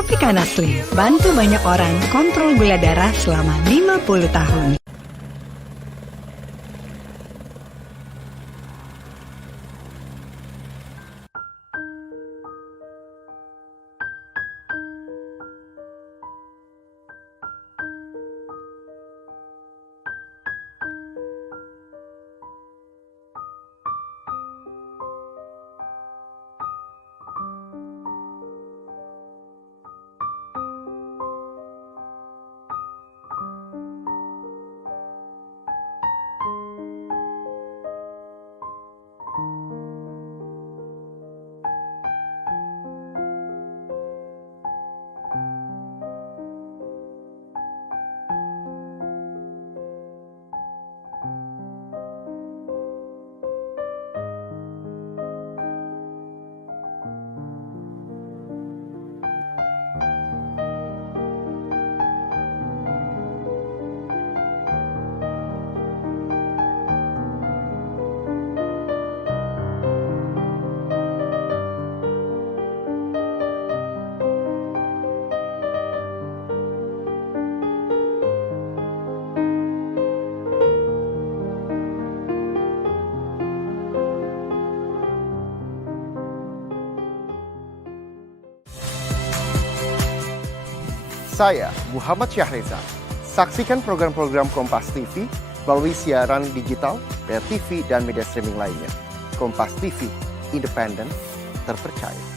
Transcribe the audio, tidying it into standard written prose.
Tropicana Slim, bantu banyak orang kontrol gula darah selama 50 tahun. Saya Muhammad Syahreza. Saksikan program-program Kompas TV melalui siaran digital, pay TV, dan media streaming lainnya. Kompas TV, independen, terpercaya.